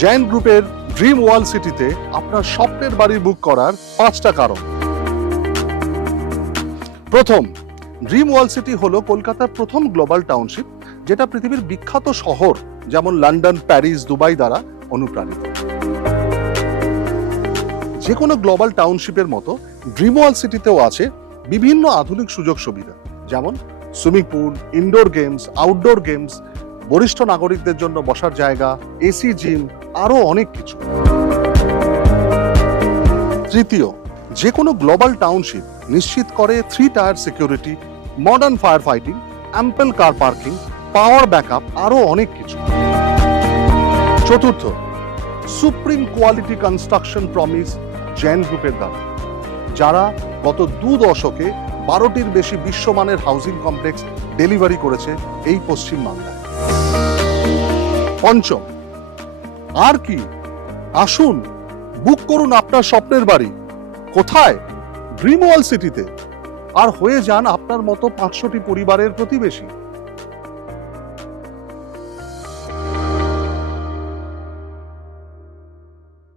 Gen গ্রুপের dream world সিটিতে আপনার স্বপ্নের বাড়ি বুক করার 5টা কারণ। প্রথম, ড্রিম ওয়ার্ল্ড সিটি হলো কলকাতার প্রথম গ্লোবাল টাউনশিপ, যেটা পৃথিবীর বিখ্যাত শহর যেমন লন্ডন, প্যারিস, দুবাই দ্বারা অনুপ্রাণিত। যে কোনো গ্লোবাল টাউনশিপের মতো ড্রিম ওয়ার্ল্ড সিটিতেও আছে বিভিন্ন আধুনিক সুযোগ সুবিধা, যেমন swimming pool, indoor games, outdoor games, বরিষ্ঠ নাগরিকদের জন্য বসার জায়গা, এসি জিম, আরো অনেক কিছু। তৃতীয়, যে কোনো গ্লোবাল টাউনশিপ নিশ্চিত করে 3 tier security, modern fire fighting, ample car parking, power backup, আরো অনেক কিছু। চতুর্থ, supreme quality construction promise Zen গ্রুপের দ্বারা, যারা গত 2 দশকে 12টির বেশি বিশ্বমানের হাউজিং কমপ্লেক্স ডেলিভারি করেছে এই পশ্চিম বাংলায়। পঞ্চম, আর কি, আসুন বুক করুন আপনার স্বপ্নের বাড়ি। কোথায়? ড্রিম ওয়ার্ল্ড সিটিতে। আর হয়ে যান আপনার মতো 500টি পরিবারের প্রতিবেশী।